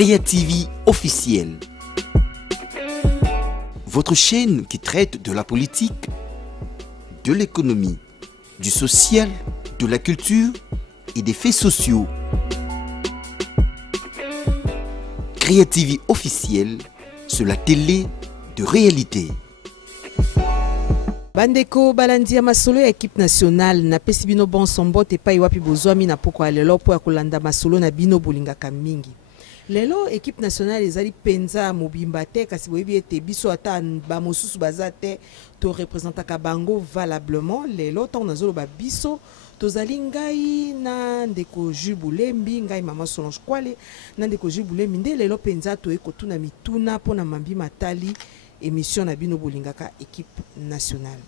Créativie officielle. Votre chaîne qui traite de la politique, de l'économie, du social, de la culture et des faits sociaux. Créativie officielle sur la télé de réalité. Bandeko balandia masolo ya équipe nationale na pesi bino bon sombote pa iwapi bozwami na poko ya lelo po ya kolanda masolo na bino bolingaka mingi. Lelo équipe nationale ezali penza mobimba te kasi boyebi ete biso ata ba mosusu bazate to représentaka bango valablement. Lelo ton nazolo ba biso tozali ngai na ndeko Jules Bulembi ngai mama Solange Kwale na ndeko Jules Bulembi nde lelo penza to ekotuna mituna pona mambi matali émission na bino bolingaka équipe nationale.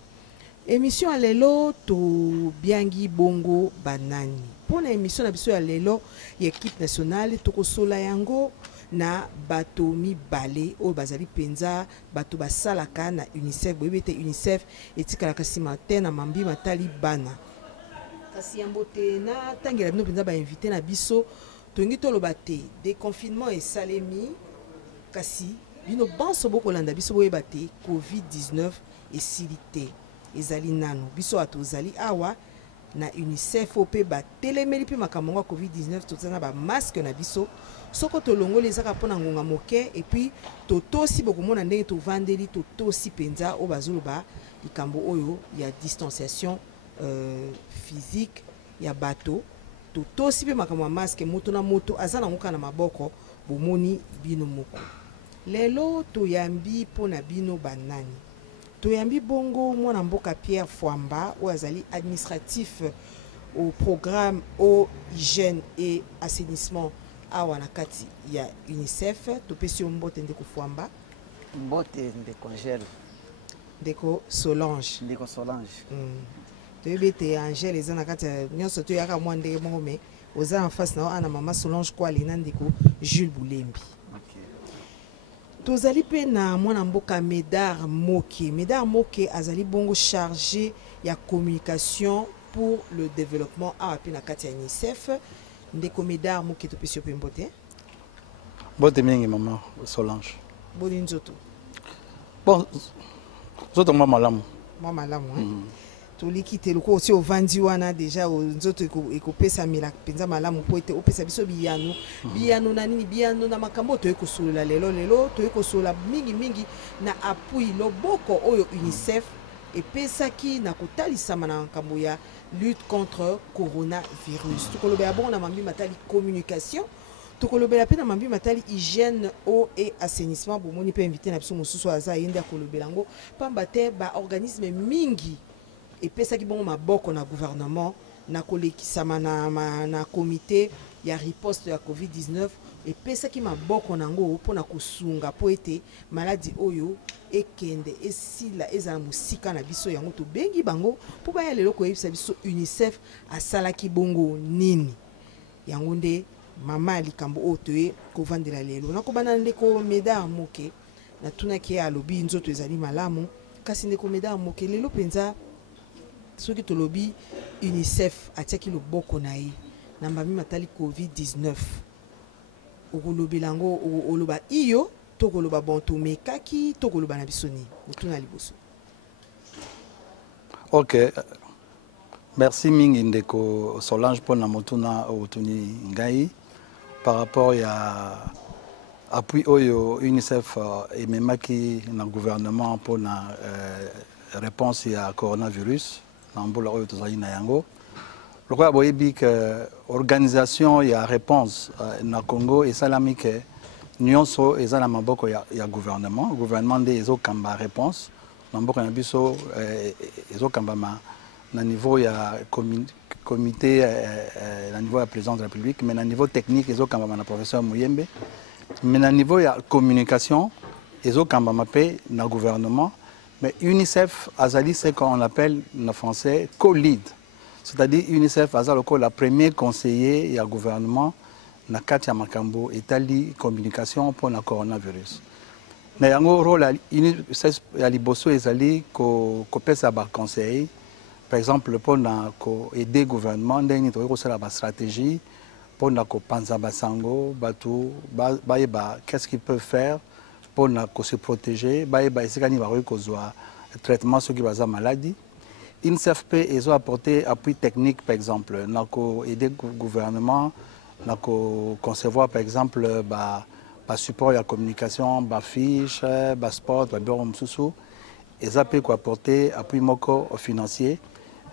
Émission à lelo to biangi bongo banani. Pour la émission na biso ya lelo ya équipe nationale toko sola yango na bato mi balé o bazali penza bato basalaka na UNICEF boyebete UNICEF etikala kasi matin na mambi matali bana. Kasi yambote na tangela bino penza ba invité na biso tongi toloba te déconfinement et salemi kasi bino banso boko landa biso boyeba te COVID-19 esilite ezali nano biso atozali awa na UNICEF ope ba telemeli pe makambo ya COVID-19 tozana ba masque na biso soko tolongoli ezaka pona ngonga moke et puis totosi bokomona ndenge tovandeli totosi penza o bazoloba likambo oyo ya distanciation physique ya bato totosi pe makambo ya masque moto na moto azana ngoka na maboko bomoni bino moko. Lelo toyambi pona bino banani. Toyambi bongo mwana mboka Pierre Fwamba ou azali administratif au programme au hygiène et assainissement awa na kati ya UNICEF topesi mbote ndeko Fwamba mbote ndeko Angèle ndeko Solange toyebete Angèle eza na kati nyonso to yaka mwa ndenge mongo me oza en face na ana mama Solange Kwale na ndeko Jules Bulembi. Tozali pe na mwana mboka Médard Moke. Médard Moke azali bongo chargé ya communication pour le développement a pe na kati ya UNICEF. Ndeko Médard Moke to pesio pe mbote. Mbote mingi mama Solange. Boni nzoto. Bon zoto mama malamu. Mama malamu toliki te loko osi ovandi wana deja nzoto ekopesa mila penza malamu po ete opesa biso biyano na nini biyano na makambo to ekosolola lelo to ekosolola mingi na appui loboko oyo UNICEF epesaki na kotalisama na makambo ya lutte contre coronavirus. Tokolobela bongo na mambi matali communication tokolobela pe na mambi matali hygiène eau et assainissement bomoni pe invité na biso mosusu aza yende akolobela ngo pamba te ba organisme mingi et pesa ki bon maboko na gouvernement na kolekisama na comité ya riposte ya COVID-19 et pesa ki maboko nango pona kosunga po ete maladie oyo ekende esila eza musika na biso yango to bengi bango po ba ya lelo ko yebisa biso UNICEF asalaki bongo nini yango nde mama likambo otoye ko vandela lelo na ko bana ndeko Médard Moke na tunaki alobi nzoto ezali malamu kasi ndeko Médard Moke lelo penza soki tolobi UNICEF atiaki loboko na ye na mbami matali COVID-19 okolobela ngo oloba iyo tokoloba bon tomekaki tokoloba na biso ni mutuna liboso. Ok, merci mingi ndeko Solange pona mutuna otuni ngai par rapport ya appui oyo UNICEF ememaki na gouvernement pona réponse ya coronavirus na mbola oyo tozali na yango lokola boyebi ke organisation ya réponse na Congo esalami ke nyonso eza na maboko ya gouvernement nde ezokamba réponse na mboka na biso ezokambama na niveau ya comité na niveau ya président de la République mais na niveau technique ezokambama na professeur Muyembe mais na niveau ya communication ezokambama pe na gouvernement. Mais UNICEF azali ce qu'on appelle en français co-lead. C'est-à-dire UNICEF azali la première conseiller et le gouvernement na kati ya makambo etali communication pour le coronavirus. Na yango rôle UNICEF ya liboso ezali ko pesa ba conseil par exemple pour aider le gouvernement ndenge to ko sala ba stratégie pour panza basango batu ba qu'est-ce qu'ils peuvent faire pour se protéger ba isikani ba kozwa traitement ceux qui baza maladie. INSEFP ils ont apporté appui technique par exemple nako aider gouvernement nako concevoir par exemple ba support ya communication ba fiche ba sport ba bureau msusu ils ont pu apporter appui moko financier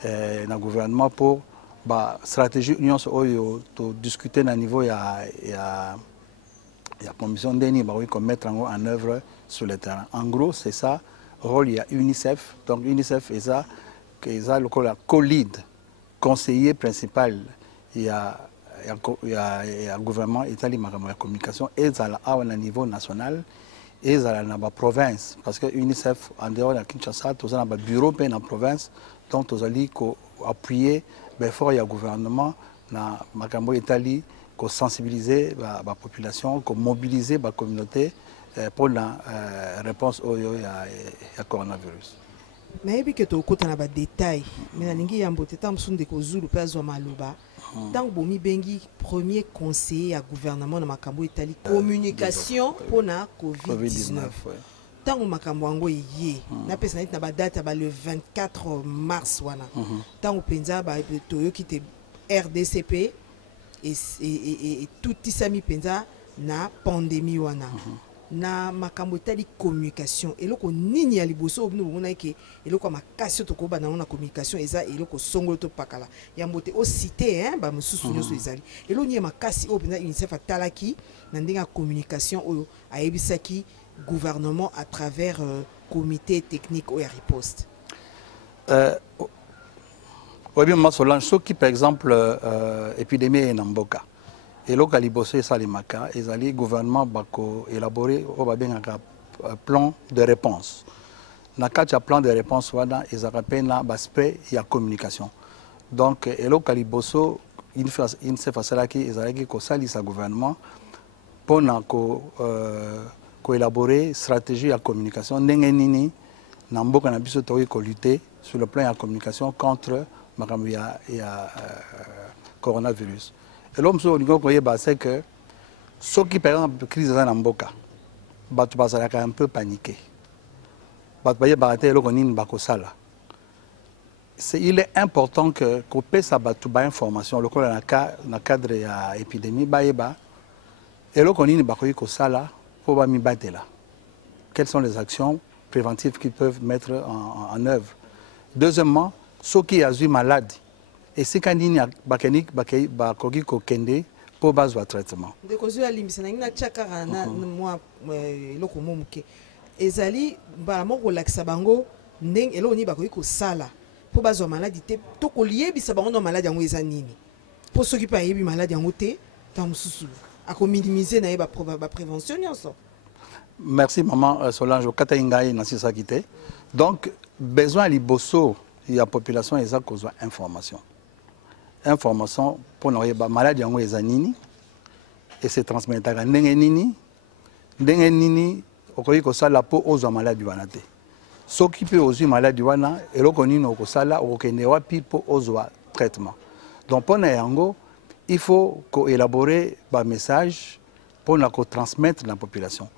na gouvernement pour ba stratégie union oyo to discuter na niveau ya commission d'eni ba oui qu'on mettre en œuvre sur le terrain. En gros, c'est ça rôle il y a UNICEF. Donc UNICEF est ça le co-lead conseiller principal il y a gouvernement Italie la communication et à un niveau national et à la province parce que UNICEF en dehors de Kinshasa tous un bureau dans la province donc tous allez appuyer fort il gouvernement na makambo Italie ko sensibiliser la population ko mobiliser la communauté pour la réponse au coronavirus. Mais que tu as des détails, mais tu as des détails. Tant que bengi premier conseiller à gouvernement de Makambo Italie communication pour la COVID-19. Tant que Makambo Ango yé, na personne na date le 24 mars wana. Tant que penza ba toyo qui était RDCP et tout tisami penza na pandémie wana. Na makambo tali communication eloko nini ya liboso obino bomona ke eloko makasi to ko ba na communication eza eloko songolo to pakala ya mbote o cité hein ba mususu nyoso ezali elo ni makasi obina UNICEF atalaki na ndinga communication oyo ayebisaki gouvernement à travers comité technique ou riposte obi masolange soki par exemple épidémie na mboka et là, le gouvernement a élaboré un plan de réponse. Dans le plan de réponse, ils ont l'aspect de la communication. Donc, il le gouvernement pour élaborer une stratégie de communication. Nous avons lutter sur le plan de la communication contre le coronavirus. Et l'homme c'est que ceux qui par exemple crise dans mboka batu bazalaka un peu paniqué batu baye barate eloko nini bakosala il est important que qu'on pesa batu ba information lokola na cadre ya épidémie bayeba eloko nini bakoyi kosala pour ba mibatela quelles sont les actions préventives qu'ils peuvent mettre en œuvre. Deuxièmement, ceux qui ont eu maladie et c'est quand il y a des kende pour base de traitement. Ezali balamoko relaxa bango ndeng eloni bakoki ko sala pour base de maladie te to ko lié bisa bango na maladie yango eza nini pour ceux qui pas yebi maladie yango te tam susu a ko minimiser na ba prévention nyonso. Merci maman Solange okata ingai na sisa kité. Donc besoin liboso ya population eza kozwa information pour nous ba maladie yango eza nini et se transmettre ndenge nini okoki kosala po ozwa maladie wana te soki pe ozwi maladie wana eloko nini okosala okokende wapi po ozwa traitement. Donc pour yango il faut élaborer ba message pour na ko transmettre la population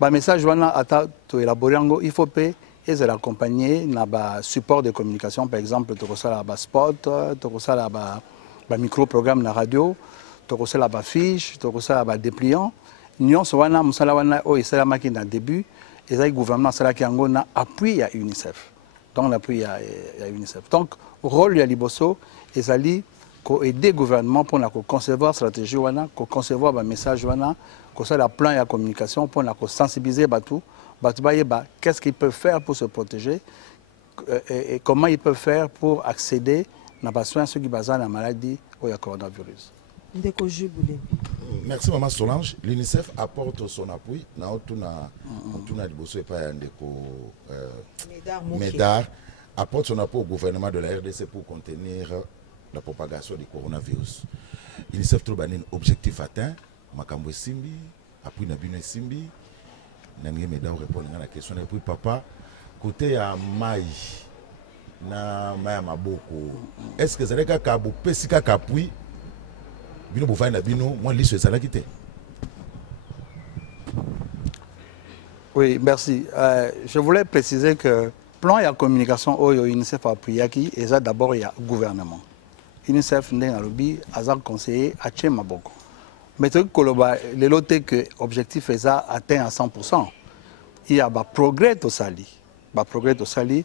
ba message wana ata to élaborer yango il faut pe et accompagner na ba support de communication par exemple to kosala ba spot to kosala ba micro-programme na radio, to kosala ba fiche, to kosala ba dépliant. Nyonso wana musala wana o isala maki na début, ezali gouvernement sala ki yango na appui à UNICEF. Donc l'appui à UNICEF. Donc rôle ya liboso ezali ko aider gouvernement pour na ko concevoir stratégie wana, ko concevoir ba message wana, ko sala plan ya communication pour na ko sensibiliser batu bayeba qu'est-ce qu'ils peuvent faire pour se protéger et comment ils peuvent faire pour accéder à ceux qui basent la maladie ou le coronavirus. Merci Maman Solange. L'UNICEF apporte son appui. Médard apporte son appui au gouvernement de la RDC pour contenir la propagation du coronavirus. L'UNICEF trouve un objectif atteint. Makambo Simbi, appui Nabino Simbi. Nangi Médard répond à la question. Et puis papa, côté à Maï. Na maya maboko est-ce que c'est ka kabu pesika kapui bino bovai na bino moi liso ezalaki te. Oui, merci. Je voulais préciser que plan et la communication au UNICEF a appuyé et ça d'abord il y a gouvernement. UNICEF n'est pas lobby, a conseillé à Tchemaboko. Mais ce que l'objectif est atteint à 100%. Il y a un progrès au Sali.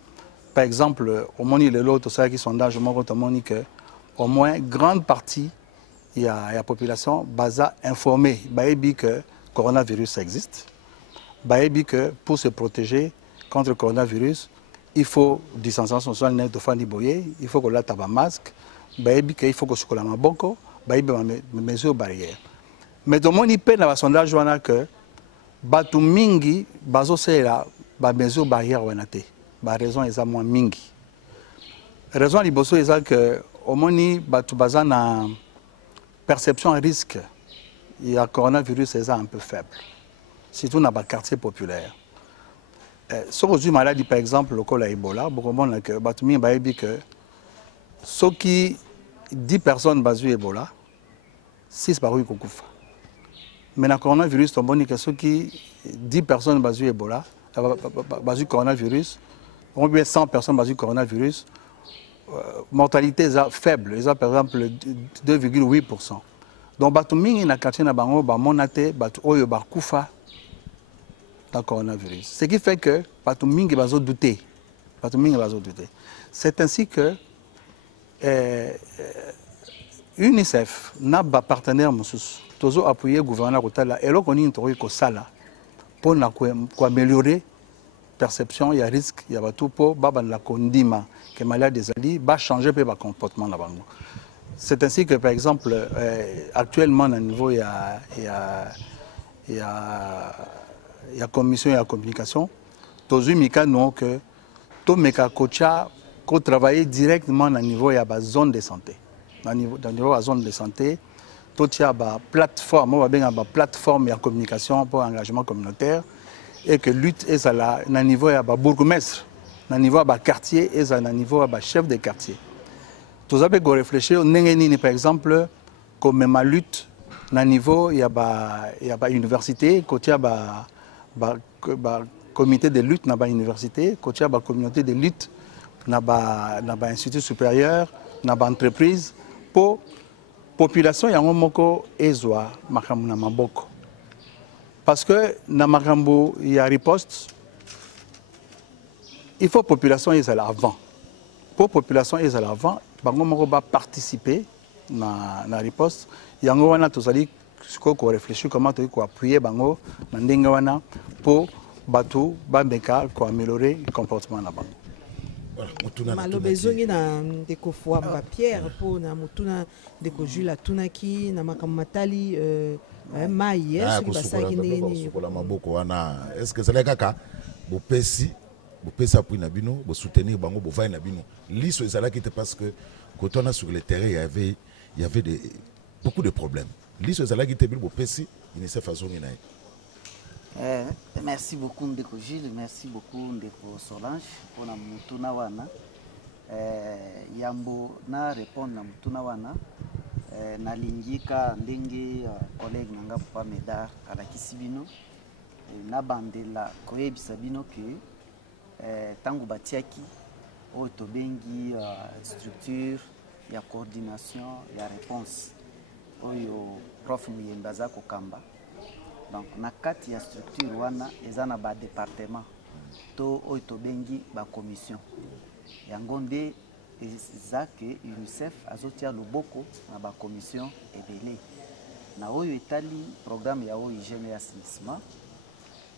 Par exemple, au moins il y a l'autre qui sondage que au moins grande partie il y a la population basa informée que le coronavirus existe. Que pour se protéger contre le coronavirus, il faut distanciation sociale net de fan boyer, il faut que l'on ait un masque, il faut que l'on ait un boko, il faut des mesures barrières. Mais tout le monde peut dans le sondage que batu mingi bazo sera ba mesures barrières wanate. Ba raison est moins mingi. Raison liboso est que au moni batu bazana perception à risque. Il y a coronavirus est un peu faible. Surtout dans les quartiers populaires. Si vous avez une maladie, par exemple, le col à Ebola, beaucoup de monde que ceux qui 10 personnes basent Ebola, 6 par eux mais dans le coronavirus, ceux qui 10 personnes basent Ebola, basent coronavirus, ou bien 100 personnes basent coronavirus, mortalité est faible, ils ont par exemple 2,8%. Donc, dans le quartier, il y a le coronavirus. Ce qui fait que tout le monde va douter. C'est ainsi que UNICEF n'a pas partenaire toujours appuyé le gouvernement et là on pour améliorer la perception, il y a risque, il y a tout pour la condima que malade des alliés va changer le comportement. C'est ainsi que par exemple actuellement au niveau il y a commission et la communication, tous les gens que tous les gens qui travaillent directement au niveau de la zone de santé. Au niveau de la zone de santé, tout il y a une plateforme, de communication pour engagement communautaire et que lutte est au niveau de bourgmestre, au niveau de quartier et au niveau de chef de quartier. Tous les gens réfléchir, par exemple, comme ma lutte au niveau de l'université, côté comité de lutte dans l'université, côté communauté de lutte dans l'institut supérieur, dans l'entreprise, pour la population, il y a un moko ezwa makambo na maboko. Parce que dans makambo, il y a riposte, il faut que la population soit avant. Pour que la population soit avant, il va participer à la riposte. Il y a un qu'on réfléchit comment appuyer bango pour batu bambeka pour améliorer le comportement là-bas. malobezongi na ndeko Fwamba Pierre po na mutuna ndeko Jules tunaki na makamatali mai soki basaki ndeni kola maboko wana est-ce que c'est kaka bopesi appui na bino bo soutenir bango bo vai na bino liso ezalaki te parce que quand on a sur le terrain il y avait beaucoup de problèmes. Liso ezalaki te bilbo pesi UNICEF azongi na. Merci beaucoup Ndeko Gilles, merci beaucoup Ndeko Solange pour na mutuna wana. Yambo na répondre na mutuna wana na lingika ndenge collègue nanga Papa Medar alakisi bino na bandela koyebisa bino ke tangu batiaki oyo tobengi structure ya coordination ya réponse oyo prof Muyemba aza kokamba. Donc na kati ya structure wana eza na ba département to oyo tobengi ba commission yango nde eza ke UNICEF azotia loboko na ba commission ebele na oyo etali programme ya oyo hygiène ya assainissement.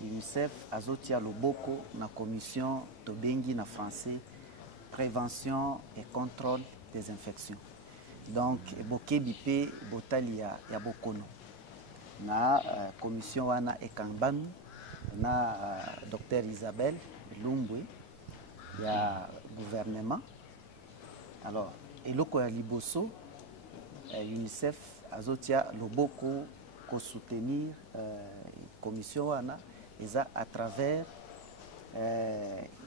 UNICEF azotia loboko na commission tobengi na français prévention et contrôle des infections. Donc bokebi pe botali ya bokono na commission wana ekambami na Dr Isabelle Lumbwe ya gouvernement. Alors eloko ya liboso UNICEF azotia loboko ko soutenir commission wana eza à travers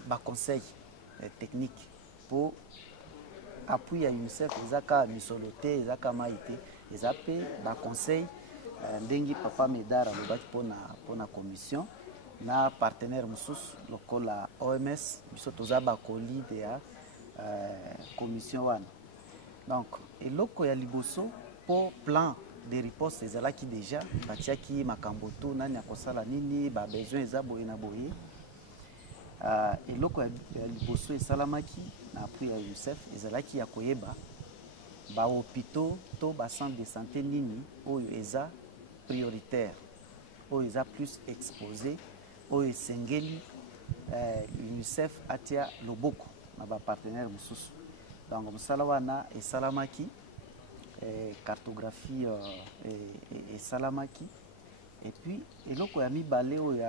ba conseil technique pour appui à UNICEF ezaka misoloté ezaka maïté eza mpe baconseil ndenge papa Médard alobaki mpona commission na partenaire mosusu lokola OMS biso toza bakolide ya commission wana. Donc eloko ya liboso po plan de riposte ezalaki déjà batiaki makambo to nani akosala nini ba besoin eza boye na boye. Eloko ya liboso esalamaki na appui ya UNICEF ezalaki ya koyeba ba hôpitaux to ba centre de santé nini oyo eza prioritaire, oyo eza plus exposé, oyo esengeli UNICEF atia loboko na ba partenaire mosusu. Donc mosala wana esalamaki, cartographie esalamaki, et puis eloko ya mibale oyo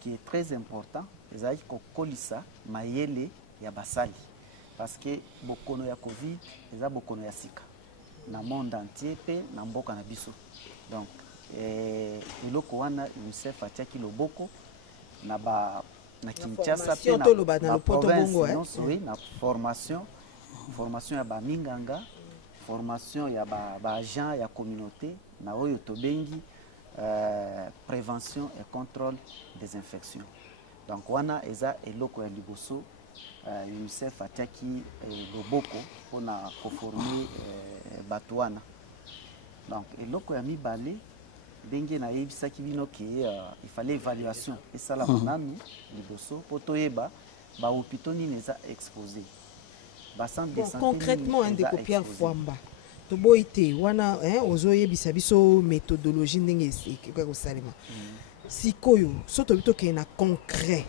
qui est très important ezalaki kokolisa mayele ya basali, parce que bokono ya Covid eza bokono ya sika na monde entier pe na mboka na biso. Donc eloko wana UNICEF atiaki loboko na Kinshasa pe na province na formation ya baminganga, formation ya ba agent ya communauté na oyo tobengi prévention et contrôle des infections. Donc wana eza eloko ya liboso UNICEF atiaki loboko mpona koformer bato wana. Donc eloko ya mibale ndenge nayebisaki bino ke il fallait évaluation esalama nanu liboso mpo toyeba bahôpitaux nini eza exposé. Concrètement ndeko Pierre Fwamba toboyi te wana ozoyebisa biso méthodologie ndenge ekoka kosalema sikoyo so tobi tokende na concret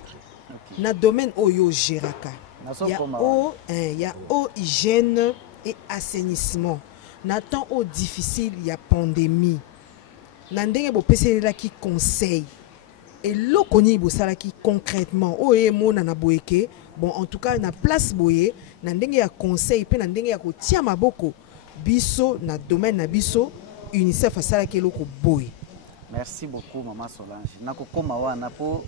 na domaine oyo géraka ya eau, hygiène et assainissement na temps au difficile ya pandémie na ndenge bopeselelaki conseil eloko nini bosalaki concrètement oyo emona na boyeke bon en tout cas na place boye na ndenge ya conseil pe na ndenge ya kotia maboko biso na domaine na biso UNICEF asalaki eloko boye. Merci beaucoup Maman Solange. Nakokoma wana po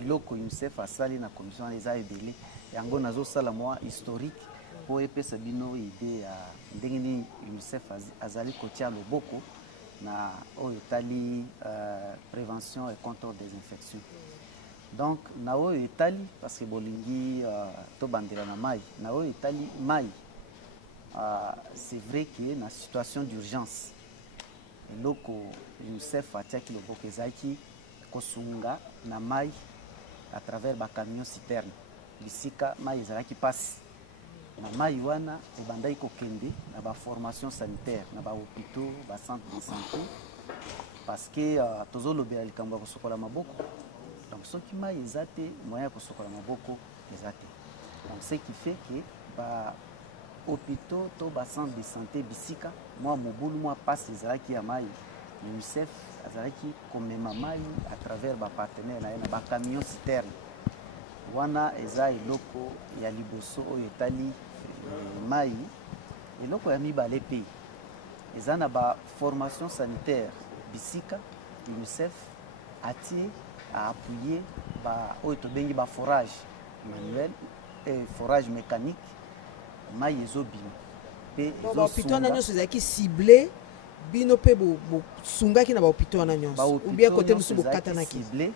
biloko UNICEF asali na commission eza ebele yango nazosala mwa historique po epesa bino idée ya ndenge ni UNICEF azali kotia loboko na oyo etali prévention et contrôle des infections. Donc na oyo etali parce que bolingi tobandela na mai na oyo etali mai c'est vrai que na situation d'urgence eloko UNICEF atiaki loboko ezalaki kosunga na mai à travers bacamion citerne bisika mai ezalaki pasi na mai wana ebandaki kokende na baformation sanitaire na bahôpitaux bacentre de santé parce que tozolobela likambo ya kosokola maboko. Donc soki mai eza te moyen ya kosokola maboko eza te. Donc ce qui fait que hôpitaux to bacentre de santé bisika mwa mobulu mwa pasi ezalaki ya mai UNICEF azalaki komema mai à travers bapartenaire na ye na bacamion citerne wana eza eloko ya liboso oyo etali mai. Eloko ya mibale pe eza na baformation sanitaire bisika UNICEF atie a appuyé oyo tobengi baforage manuel et forage mécanique mai ezobima pe bahôpitaux na nyonso ezalaki ciblé bino pe bosungaki na bahôpitaux wana nyonso ou bien côté mosusu bokatanaki ciblé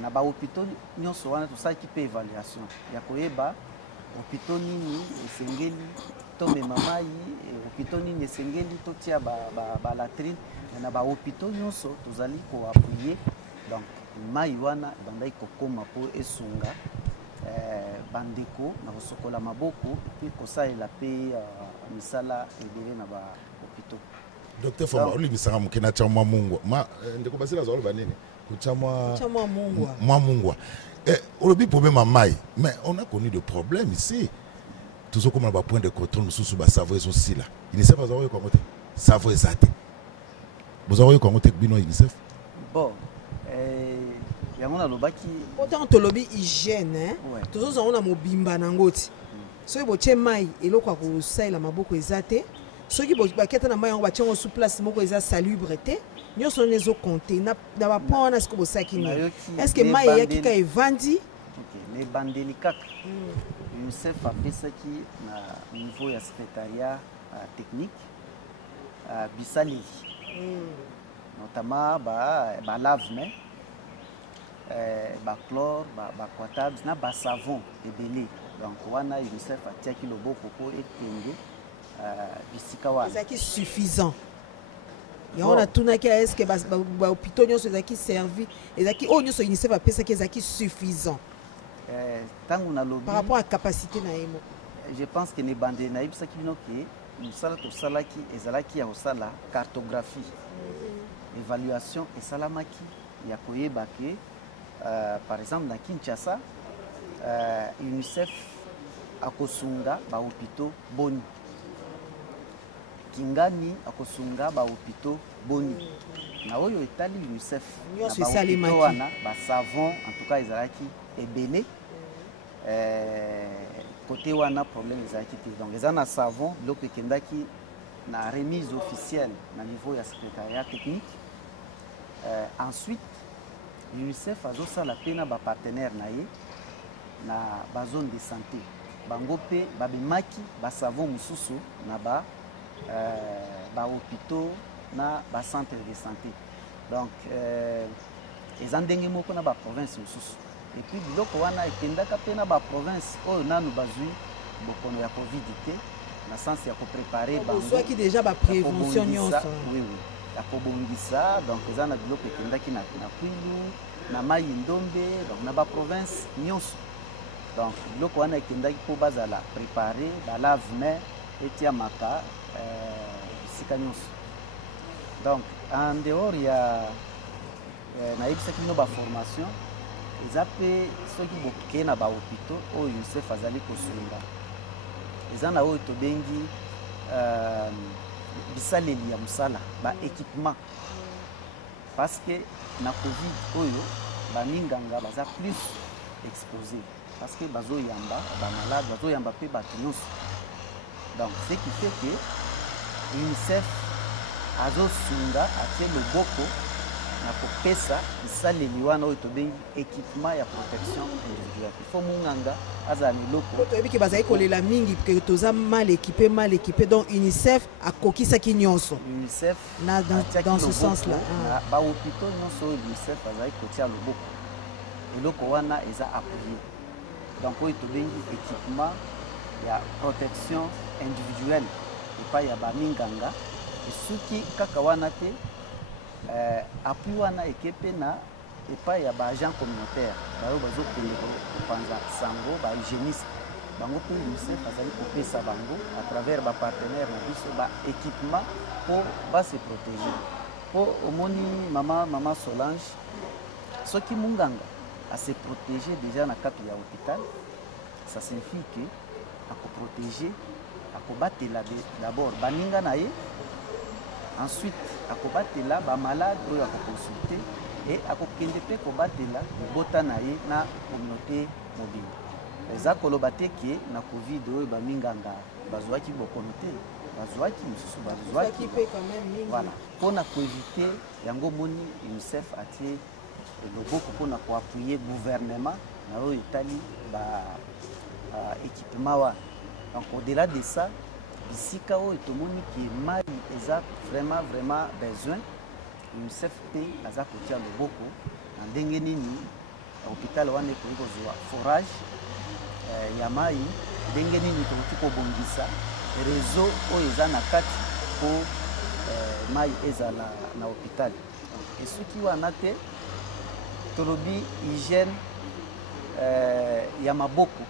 na bahôpitaux nyonso wana tosalaki mpe évaluation ya koyeba hôpitaux nini esengeli tomema mai hôpitaux nini esengeli totia balatrine na bahôpitaux nyonso tozali koappuye. Donc mai wana ebandaki kokoma mpo esunga bandeko na kosokola maboko mpe kosalela mpe misala ebele na bahôpitaux. Docteur Fwamba olibisaka moke na tia mwa mungwa ndeko basila azoloba nini kutia mwa mungwa olobi problème ya mai mais on a connu de problème ici tozokoma na bapoint de contrôle mosusu basavo ezosila UNICEF azakoyo kongo te savo eza te bozakoyo kongo te bino UNICEF bon yango nalobaki autant tolobi hygiène tozozango na mobimba nango ti soki botie mai eloko ya kosalela maboko eza te soki baketa na mai yango batiango sous place moko eza salubre te nyonso wana ezokonte na bapoint wana siko bosaki nini est ce que mai eyaki ka evandi ebandeli kaka UNICEF apesaki na niveau ya secrétariat technique bisaleli notamment lave-main, chlore, aquatabs na savon ebele. Donc wana UNICEF atiaki loboko po ekenge bisika wana ezalaki suffisant. yango natunaki eske bahôpitaux nyonso ezalaki servi, ezalaki oyo nyonso UNICEF apesaki ezalaki suffisant ntango nalobi par rapport à capacité na ye moko. Je pense que nebande nayebisaki bino ke mosala tosalaki ezalaki ya kosala cartographie, évaluation esalamaki ya koyeba ke par exemple na Kinshasa UNICEF akosunga bahôpitaux boni, Kingani akosunga bahôpitaux boni, na oyo etali UNICEF nyonso na esalemaki wana savon en tout cas ezalaki ebele. Côté wana problème ezalaki te, donc eza na savon biloko ekendaki na remise officielle na niveau ya secrétariat technique. Ensuite UNICEF azosala mpe na bapartenaire na ye na bazone de santé, bango mpe babemaki basavon mosusu na bahôpitaux na bacentre de santé. Donc eza ndenge moko na baprovince mosusu. Et puis biloko wana ekendaka mpe na baprovince oyo nanu bazwi bokono ya covid te, na sens ya koprepare bango déjà baprévention nyonso. Oui, ya kobongisa. Donc eza na biloko ekendaki na Kwilu na Mai Ndombe, donc na baprovince nyonso. Donc biloko wana ekendaki mpo bazala prepare balave-main etiamaka bisika nyonso. Donc en dehors ya nayebisaki bino baformation eza mpe soki bokee na bahôpitaux oyo UNICEF azali kosunga, eza na oyo tobengi bisaleli ya mosala baéquipement, parce que na covid oyo baminganga baza plus exposé parce que bazoyamba bamalade, bazoyamba mpe bato nyonso. Donc ce qui fait que UNICEF azosunga atie loboko na kopesa bisaleli wana oyo tobengi équipement ya protection individuelle. Il faut munganga azala miloko toyebi ke bazali kolela mingi ke toza mal équipé, donc UNICEF akokisaki nyonso. UNICEF dans ce sens là bahôpitaux nyonso oyo UNICEF azali kotia loboko, eloko wana eza appuyé. Donc oyo tobengi équipement ya protection individuelle epai ya baminganga esuki kaka wana te. Appui wana ekepe na epai ya baagent communautaire bayo bazokende kopanza sango bahygiéniste, bango mpe UNICEF azali kopesa bango à travers bapartenaire na biso baéquipement mpo base protéger. Mpo omoni mama Solange, soki munganga ase protéger déjà na kati ya hôpital, ça signifie que akoprotéger akobatela d'abord baninga na ye, ensuite akobatela bamalade oyo akokonsulte et akokende mpe kobatela libota na ye na communauté mobile. Eza koloba te ke na covid oyo baminganga bazwaki bokono te, bazwaki mosusu bazwaki voilà. Mpona koevite yango moni UNICEF atie loboko mpona koappuye gouvernement na oyo etali équipement wana. Donc au-delà de ça, bisika oyo tomoni ki mai eza vraiment besoin, UNICEF mpe aza kotia loboko na ndenge nini hôpital wana ekoki kozwa forage ya mai, ndenge nini tokoki kobongisa réseau oyo eza na kati mpo mai ezala na hôpital. Esuki wana te tolobi hygiène ya maboko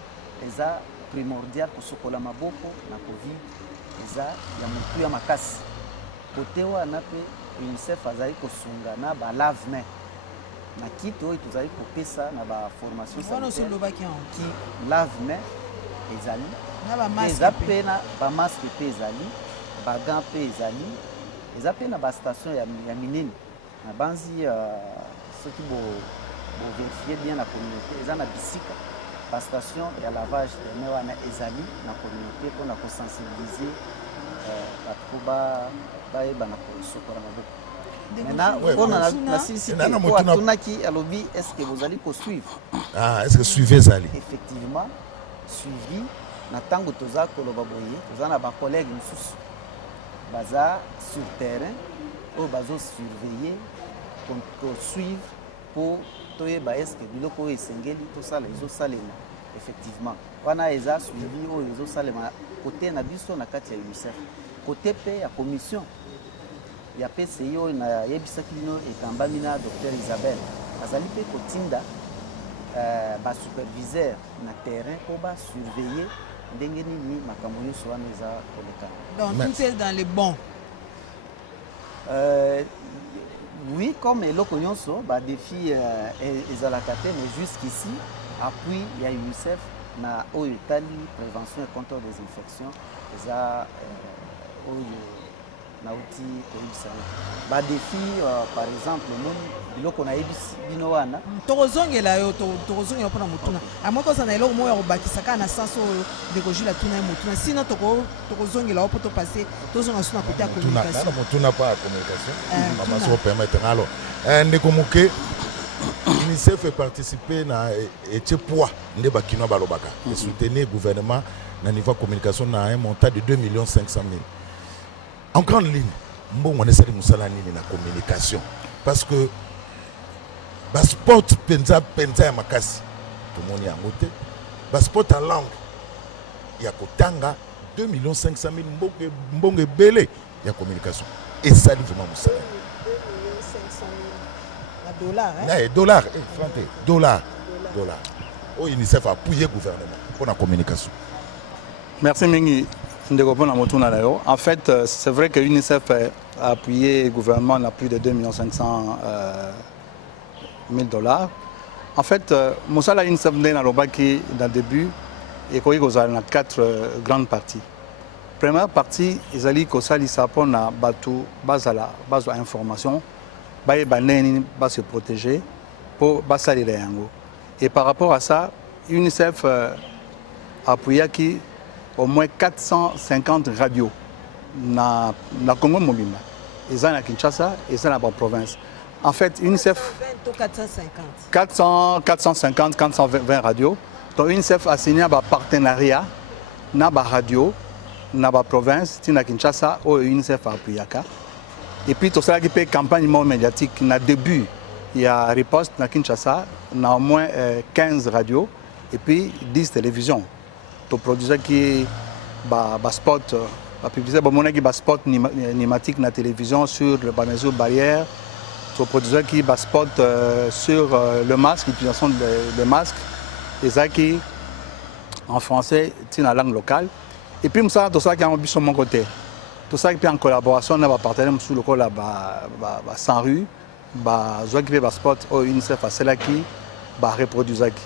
eza primordial, kosokola maboko na covid eza ya motu ya makasi. Kote wana mpe UNICEF azali kosunga na balave-main na kiti oyo tozali kopesa na baformation sanitaire ki lave-main ezali, eza mpe na bamaske mpe ezali, bagan mpe ezali, eza mpe na bastation ya minene na banzi soki boverifie bien na communauté eza na bisika bastation ya lavage de main wana ezali na communauté mpona kosensibiliser bato bayeba na kosokola maboko. Maintenant mpona nasilisi te po atunaki alobi est-ce que bozali kosuivre. Est-ce que suivez ezali effectivement suivi na ntango toza koloba boye toza na bacollègue mosusu baza sur terrain oyo bazosurveiller suivre mpo toyeba eske biloko oyo esengeli tosala ezosalema effectivement wana eza suivi oyo ezosalema kote na biso na kati ya UNICEF kote mpe ya commission ya PCI oyo nayebisaki bino etambami na Dr Isabelle azali mpe kotinda basuperviseur na terrain mpo basurveiller ndenge nini makambo nyonso wana eza kolekana. Donc tout est dans les bons. Oui, comme eloko nyonso ba défi ezalaka te mais jusqu'ici appui ya UNICEF na oyo etali prévention et contrôle des infections eza oyo nauti koyebisa ba défi par exemple biloko nayebisi bino wana tokozongela yo tokozongela mpona motuna amoko na eloko moyo ya kobakisaka na sanso oyo dekojula tuna ye motuna sino tokozongela yo mpo topase tozonga so na kote ya communication motuna pa ya communication mama so permettre alors ndeko moke UNICEF est participé na etie poids nde bakino balobaka et soutenir gouvernement na niveau communication na un montant de 2 500 000. En grande ligne, on essaie de nous na communication parce que bas sport penza ya makasi tout le monde y a moté bas sport en langue il y a kotanga 2 500 000 mbonge belé ya communication et ça vraiment musala 2 500 000 dollars dollars au UNICEF a appuyé le gouvernement pour la communication. Merci Mingi. En fait, c'est vrai que l'UNICEF a appuyé le gouvernement à plus de 2 500 000 dollars. En fait, Moussala UNICEF dans le début, il y a 4 grandes parties. Première partie, ils allaient pour na batu base information, se protéger pour basaler les yango. Et par rapport à ça, UNICEF a appuyé qui au moins 450 radios na Congo Mobimba. Ils sont à Kinshasa et ils sont dans la province. En fait, UNICEF 450, 420 radios. Donc UNICEF a signé un partenariat na ba radio na ba province na Kinshasa où UNICEF a appuyé. Et puis tout ça qui fait campagne médiatique na début il y a riposte na Kinshasa na au moins 15 radios et puis 10 télévisions. To produire qui spot la publicité spot climatique na télévision sur le mesure barrière to produire qui spot sur le masque l'utilisation des masques et ça qui en français c'est la langue locale et puis ça tout ça qui est sur mon côté tout ça qui est en collaboration avec nos partenaires sur le col sans rue qui fait spot au UNICEF à celle qui reproduire qui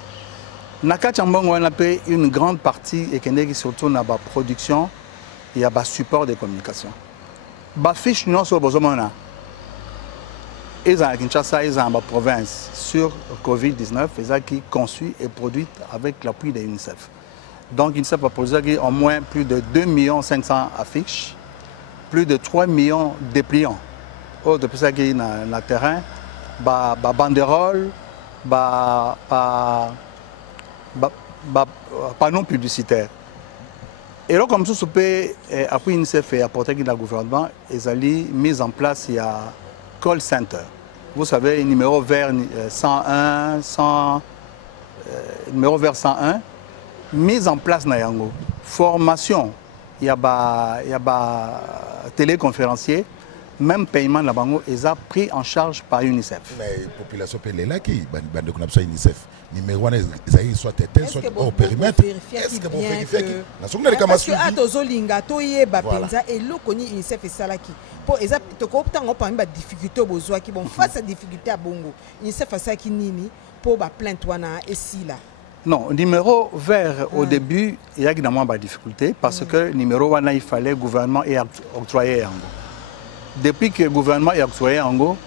Nakachambongo on a une grande partie et qui surtout dans la production et le support de communication. Les fiches non sur Bozomona, ils sont à Kinshasa, ils sont en province sur Covid-19, ils qui conçu et produit avec l'appui de l'UNICEF. Donc l'UNICEF a produit au moins plus de 2 500 000 affiches, plus de 3 millions de dépliants. Depuis ça qui est dans le terrain, banderoles, panneaux publicitaires. Et là, comme ça, après l'UNICEF et apporté le gouvernement, ils ont mis en place il y a call center. Vous savez, numéro vert 101, numéro vert 101, mise en place na yango. Formation, il y a téléconférencier. Même paiement la bango est pris en charge par UNICEF. Mais la population est là qui est UNICEF. Numéro 1, ils soit éteint, soit hors périmètre. Est-ce que vous vérifiez que parce que Atozolinga, Toye, Bapenza et l'Okoni UNICEF et Salaki. Pour les gens qui ont des difficultés, qui vont face à des difficultés à Bongo. UNICEF a ça qui nini pour la plainte et si là. Non, numéro vert au début, il y a évidemment des difficultés parce que numéro 1, il fallait le gouvernement et octroyer. Depuis que le gouvernement est octroyé en Ango,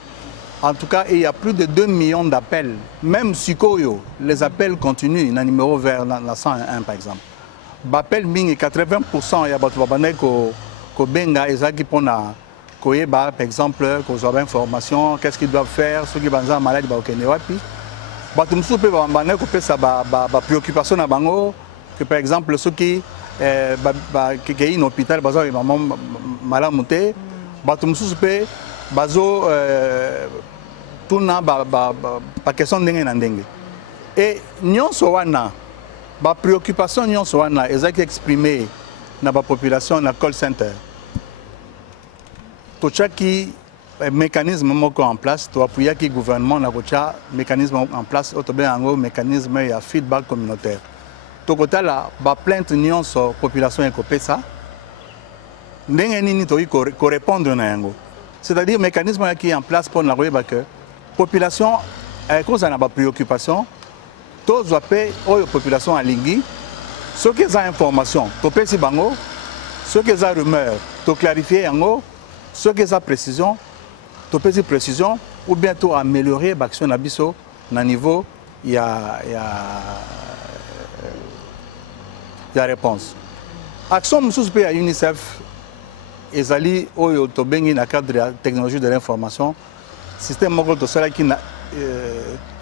en tout cas, il y a plus de 2 millions d'appels. Même Sukoyo, les appels continuent. Dans le numéro vert, dans la 101 par exemple. L'appel Ming 80%, il y a des benga et ça qui prennent par exemple, qu'on a information, qu'est-ce qu'ils doivent faire, ceux qui sont malades, préoccupation que par exemple ceux qui ont un hôpital, malamu te bato mosusu mpe bazo tuna baquestion ndenge na ndenge e nyonso wana bapréoccupation nyonso wana ezalaki exprime na bapopulation na call center totiaki mécanisme moko en place toapuyaki gouvernement na kotia mécanisme en place oyo tobenga yango mécanisme ya feedback communautaire tokotala baplainte nyonso population ekopesa ndenge nini toyi korépondre na yango c'est-à-dire mécanisme qui en place pour na koyeba que population ekozala na bapréoccupation tozwa mpe oyo population alingi soki eza information topesi bango soki eza rumeur toclarifie yango soki eza précision topesi précision ou bien to améliorer baction na biso na niveau ya réponse action mosusu mpe ya UNICEF ezali oyo tobengi na cadre ya technologie de l'information système moko tosalaki na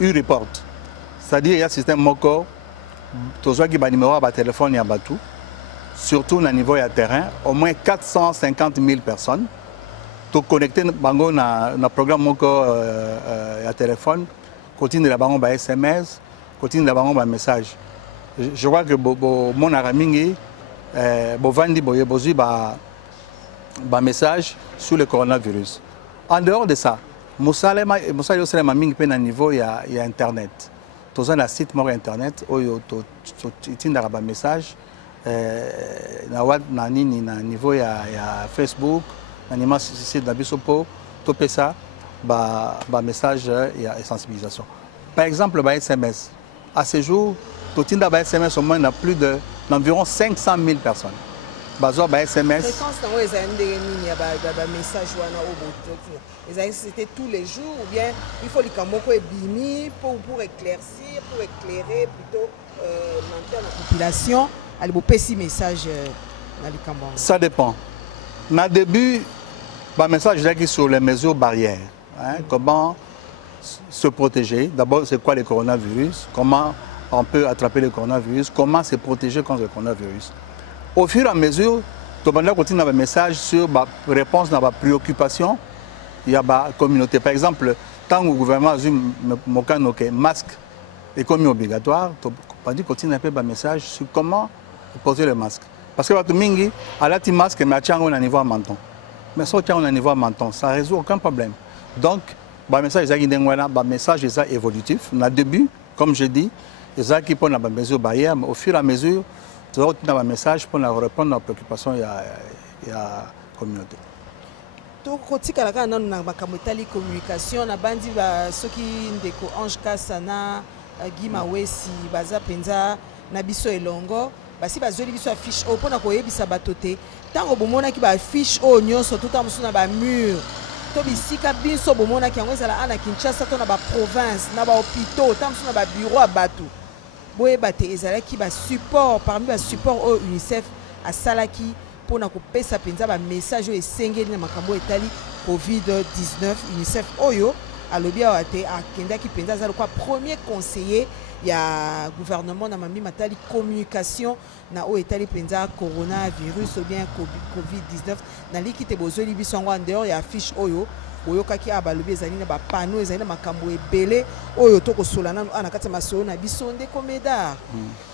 U-report c'est-à-dire il y a système moko tozwaki banuméro ya batelefone ya bato surtout na niveau ya terrain au moins 450 000 personnes to connecter bango na programme moko ya téléphone kotindela bango ba SMS kotindela bango ba message je crois que mon aramingi bovandi boye bozui ba message sur le coronavirus en dehors de ça mosalema osalema mingi pe na niveau ya internet toza na site moko internet oyo tindaka ba message na nini na niveau ya Facebook na nima site na biso po topesa ba message ya sensibilisation par exemple ba SMS à ce jour totinda ba SMS au moins na plus de d'environ 500 000 personnes bazo ba SMS fréquence na oyo ezali ndenge nini ya ba message wana oyo ezali c'était tous les jours ou bien il faut likambo moko ebimi pour éclaircir pour éclairer plutôt l'antenne la population ali bopesi message na likambo ça dépend na début ba message ezalaki sur les mesures barrières comment se protéger d'abord c'est quoi le coronavirus comment on peut attraper le coronavirus comment se protéger contre le coronavirus au fur et à mesure, tu vas continuer un message sur la réponse à la préoccupation il y a la communauté. Par exemple, tant que le gouvernement a dit que le masque est comme obligatoire, tu vas continuer un peu un message sur comment poser le masque. Parce que tu as un masque, mais tu as un niveau à menton. Mais si tu as un niveau à menton, ça ne résout aucun problème. Donc, le message est évolutif. Au début, comme je dis, il y a qui prennent la mesure barrière, mais au fur et à mesure, tu as un message pour répondre aux préoccupations de la communauté. Tokoti kalaka nanu na makambo etali communication na bandi ba soki ndeko Ange Kasana Gima Wesi baza penza na biso elongo basi bazoli biso affiche o pona koyebisa bato te tango bomonaki ba affiche o nyonso tota musu na ba mur to bisika biso bomonaki yango ezala ana Kinshasa to na ba province na ba hôpitaux ta musu na ba bureau a bato boyeba te ezalaki ba support parmi ba support o UNICEF asalaki pona kopesa penza ba message o esengeli na makambo etali COVID-19 UNICEF oyo alobi awa te akendaki penza azali kwa premier conseiller ya gouvernement na mami matali communication na o etali penza coronavirus ou bien COVID-19 na likite bozoli biso ngo en dehors ya affiche oyo oyokaki abalobi ezali na ba panneau ezali na makambo ebele oyo tokosola na kati ya masolo na biso nde komeda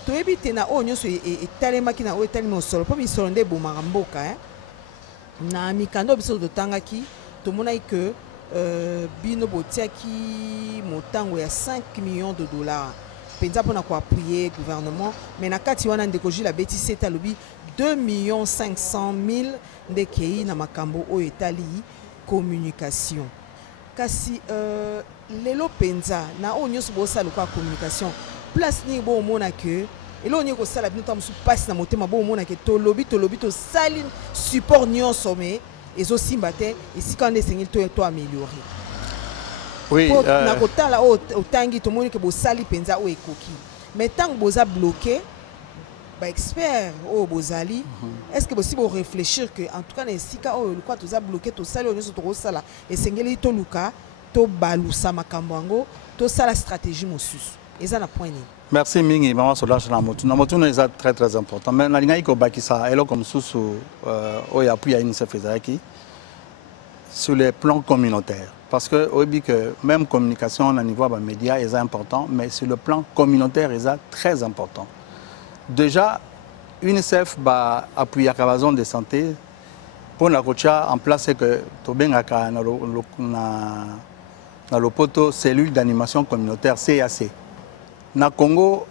toyebi te na oyo nyonso etalemaki na oyo etali mosolo mpo misolo nde ebomaka mboka na mikando biso totangaki tomonaki ke bino botiaki motango ya 5 millions de dollars penza mpona koappuye gouvernement mais na kati wana ndeko Jules abetisi ete alobi 2 500 000 nde kei na makambo oyo etali communication kasi lelo penza na oyo nyonso bosala kwa communication place ni bomona ke elo ni kosala bino tamusu passe na motema bomona ke tolobi tosali support nyonso me ezosimba te esika nde esengeli to améliorer oui na kotala otangi tomoni ke bosali penza oyo ekoki mais tant boza bloqué ba expert o bozali est-ce que possible réfléchir que en tout cas na esika oyo quoi toza bloqué to sala nyonso to kosala esengeli to luka to balusa makambo yango to sala stratégie mosusu eza na point ni Merci mingi maman Solange na motu. Na motu est très très important. Mais na linga ko bakisa elo comme sous oya puis à UNICEF ezaki sur les plans communautaires. Parce que au que même communication au niveau des médias est important, mais sur le plan communautaire est très important. Déjà UNICEF va appuyer la zone de santé pour la en place que to bengaka na le poto cellule d'animation communautaire CAC. Na Congo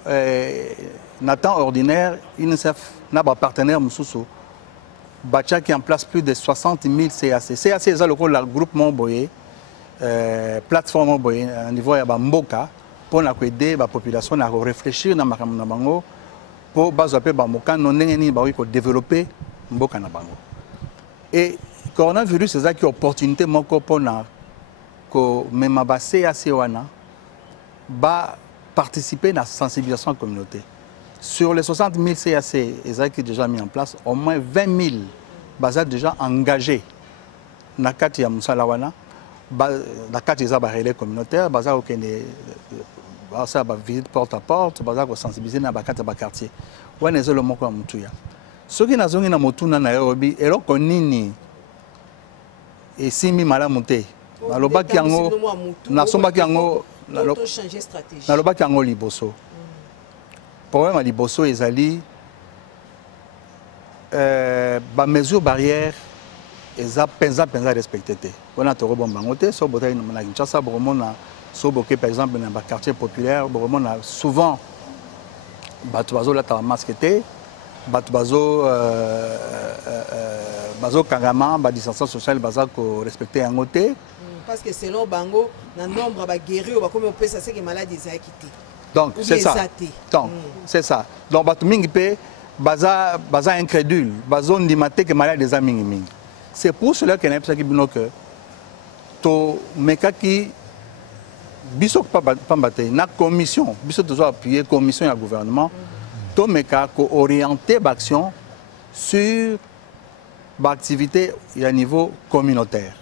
na temps ordinaire UNICEF n'a pas partenaire mususu bacha qui en place plus de 60 000 CAC. CAC est le groupement boyé plateforme boyé à niveau ya mboka pour aider la population à réfléchir na makambo na bango pour bazoper ba mboka no ndenge ni ba ko développer mboka na bango. Et coronavirus c'est ça qui opportunité moko pour na ko même ba CAC wana ba participer à la sensibilisation de la communauté. Sur les 60 000 CAC, ils qui déjà mis en place, au moins 20 000 sont déjà engagés dans la carte de Moussalawana, dans la carte des relais communautaires, dans la visite porte à porte, dans la sensibiliser dans la carte de quartier. Où est le mot comme Moutuya? Ceux qui n'ont pas Moutou dans Nairobi, ils ont connu et si mis mal à monter. Dans le bas qui ont changer stratégie. Dans le bas qui a liboso. Le problème à liboso est ali ba mesure barrière eza penza respecté. On a toro bon bangote so botay na Kinshasa vraiment na so boké par exemple dans ba quartier populaire vraiment na souvent batu bazo la ta masqueté batu bazo kangama ba distance sociale baza ko respecter en côté. Parce que selon Bango, le nombre de guéris, comme on peut savoir que les maladies sont quittées. Donc, c'est ça. Donc, c'est ça. Donc, baza incrédule, baza ndimate que malade des amis. C'est pour cela que nous avons dit que to meka qui biso pas battre na commission, biso toujours appuyer commission et gouvernement, to meka ko orienter l'action sur l'activité à niveau communautaire.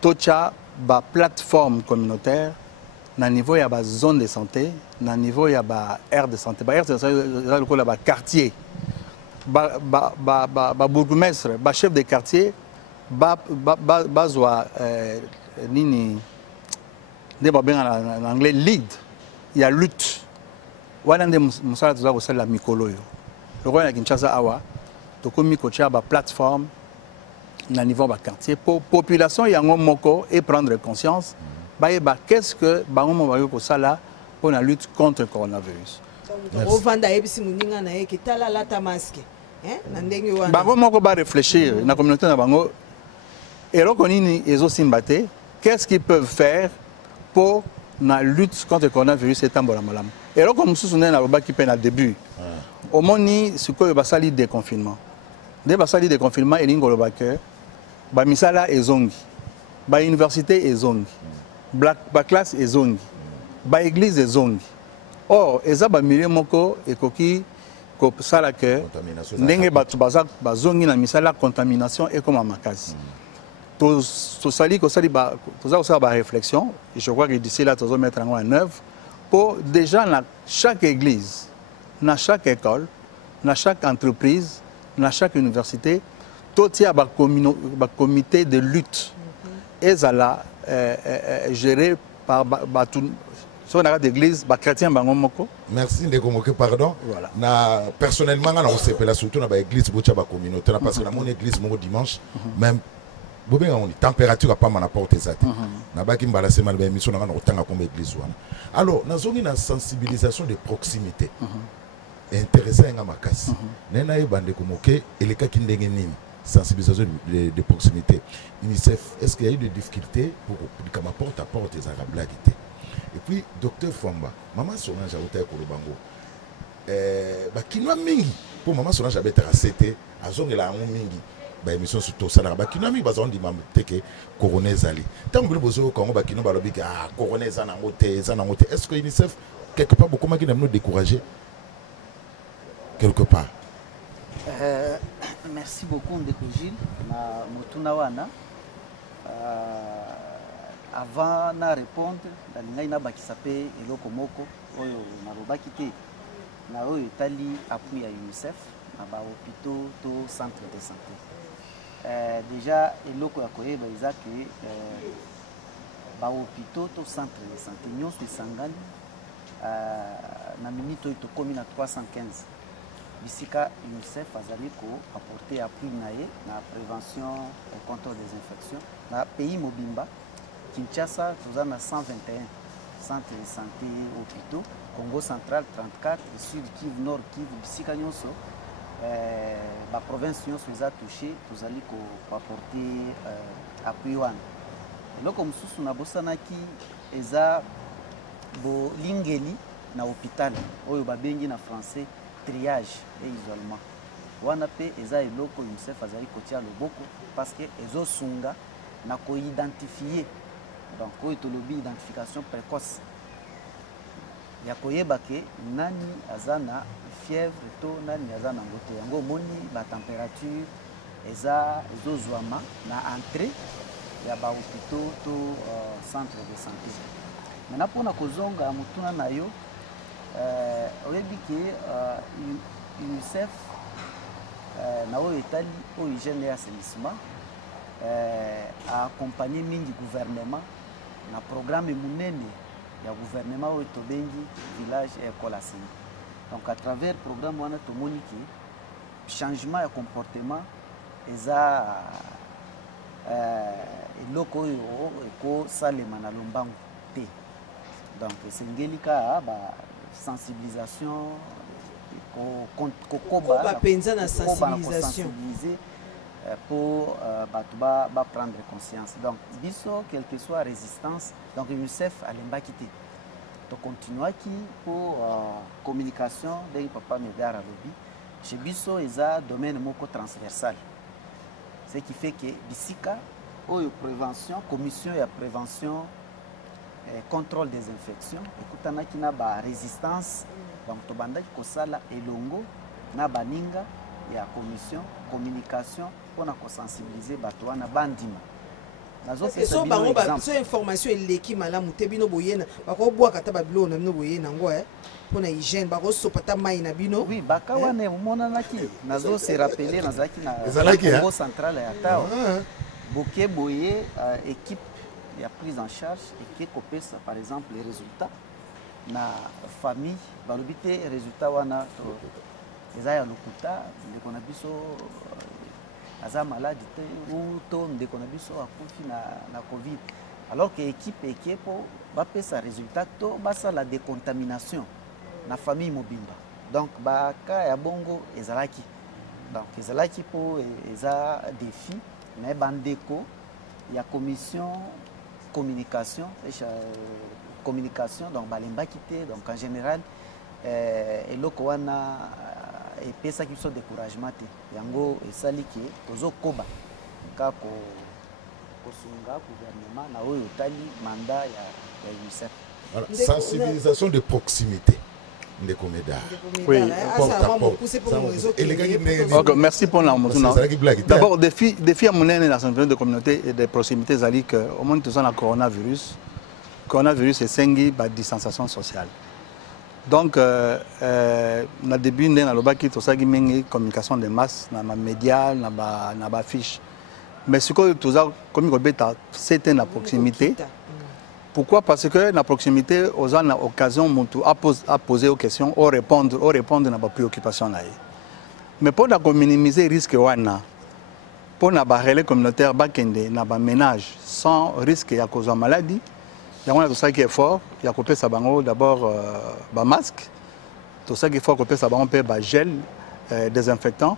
Tocha ba plateforme communautaire na niveau ya ba zone de santé na niveau ya ba aire de santé ba aire de santé le ba quartier ba bourgmestre ba chef de quartier ba zwa nini de ba bien en anglais lead il y a lutte wana nde musala tuza ko sala mikolo yo le roi na Kinshasa awa to komi ko cha ba plateforme na niveau du quartier pour la population et prendre conscience qu'est-ce que bango ba ko sala pour la lutte contre le coronavirus. On va ndayebi muninga na ye kitala la ta masque na ndenge wana bango moko ba réfléchir na communauté na bango et reconini ezo simbate qu'est-ce qu'ils peuvent faire pour la lutte contre le coronavirus et tambola malam et comme mususu na loba ki pe na début au moni sikoyo basali déconfinement de basali déconfinement et lingo loba que ba misala ezongi ba université ezongi ba classe ezongi ba église ezongi or eza ba milieu moko ekoki ko sala que ndenge batu bazongi na misala contamination et comme makasi to sali ko sali ba to za ba réflexion et je crois que d'ici là to zo mettre en œuvre pour déjà dans chaque église dans chaque école dans chaque entreprise dans chaque université tout il y a un comité de lutte et ça là géré par sur la d'église chrétien bangomoko. Merci de convoquer pardon. Voilà. Na personnellement na on s'appelle surtout na ba église bocha ba communauté parce que na mon église mon dimanche même bobe on température pas na porte ça. Na ba ki mbala semaine ba émission na otanga comme église wana. Alors na zone na sensibilisation de proximité. Intéressant à makasi. Nena ebande komoke eleka kindenge nini sensibilisation de proximité. UNICEF, est-ce qu'il y a eu des difficultés pour comme porte à porte des arabes blaguité? Et puis docteur Famba, maman Solange Aouta Kolobango. Ba kinwa mingi pour maman Solange Abeta c'était azongela amu mingi. Ba émission surtout ça ba kinwa mingi bazon di mam teke coroner zali. Tant que bozo Congo ba kinwa balobi ah coroner za na ngote za na ngote. Est-ce que UNICEF quelque part beaucoup qui nous décourager quelque part? Merci beaucoup Ndeko Gilles na motuna wana avant na répondre na lingai na bakisa pe eloko moko oyo nalobaki te na oyo etali appui ya UNICEF na bahôpitaux to centre de santé. Déjà eloko ya koyeba eza ke bahôpitaux to centre de santé nyonso esangani na minute oyo tokomi na 315 bisika UNICEF azali apporter appui na ye na prévention et contrôle des infections na pays mobimba. Kinshasa toza na 121 centres de santé hôpitaux, Congo central 34, Sud Kivu, Nord Kivu, bisika nyonso ba province nyonso eza touché tozali apporter appui wana. Eloko mosusu na bosanaki eza bolingeli na hôpital oyo babengi na français triage et isolement. Wana pe eza eloko UNICEF azali kotia loboko parce que ezosunga na koidentifier, donc oyo tolobi identification précoce ya koyeba ke nani aza na fièvre to nani aza na ngote yango omoni batempérature ezozwama na entrée ya bahôpitaux to centre de santé. Maintenant mpona kozonga motuna na yo oyebi ke UNICEF na oyo etali oyo hygiène et assainissement accompagné mingi gouvernement na programme monene ya gouvernement oyo tobengi village et école assaini. Donc à travers programme wana tomoni ke changement ya comportement eza eloko oyo ekosalema na lombangu te. Donc esengeli ka sensibilisation kokoba penza na sensibilisation pour prendre conscience. Donc biso quelle que soit résistance, donc UNICEF alembaki te to continuaki pour communication de papa Medar alobi chez biso eza domaine moko transversal, ce qui fait que bisika oyo prévention commission ya prévention contrôle des infections ekutanaki na ba résistance, donc tobandaki kosala elongo na baninga ya commission communication pour na sensibiliser bato wana bandima so bango so information eleki malamu te bino boyena bakobwaka ta babilo na bino boyena ngo pona hygiène bakosopata mai na bino. Oui baka wana monanaki nazo se rappeler nazaki na Congo central ya tao boke boye équipe ya prise en charge et qui kopesa par exemple les résultats na famille balobi te résultat wana eza ya lokuta ndeko na biso aza malade te ou to ndeko na biso akufi na covid, alors que équipe ekepo bapesa résultat to basala décontamination na famille mobimba. Donc baka ya bongo ezalaki, donc ezalaki po eza défi mais bandeko ya commission communication donc balembaki te, donc en général eloko wana epesa ki so découragement te yango esali ke tozokoba ka kosunga gouvernement na oyo tali mandat ya UNICEF. Voilà, sensibilisation de proximité. Oui. Okay, merci pour la motion. D'abord, défi à mon la sensibilisation de communauté et de proximité, c'est que au moins tout ça, le coronavirus est 5 distanciation sociale. Donc, na début na lobaki to sagi mingi communication de masse na médias na ba fiche. Mais ce que tout ça comme beta c'était la proximité. Pourquoi? Parce que la proximité aux gens a occasion à poser aux questions, à répondre na ba préoccupation na. Mais pour minimiser risque wana pour na ba relais communautaire bakende na ba ménage sans risque ya cause de maladie. Il y a tout ça qui est fort, il y a coupé ça d'abord masque, tout ça qui est fort coupé ça gel désinfectant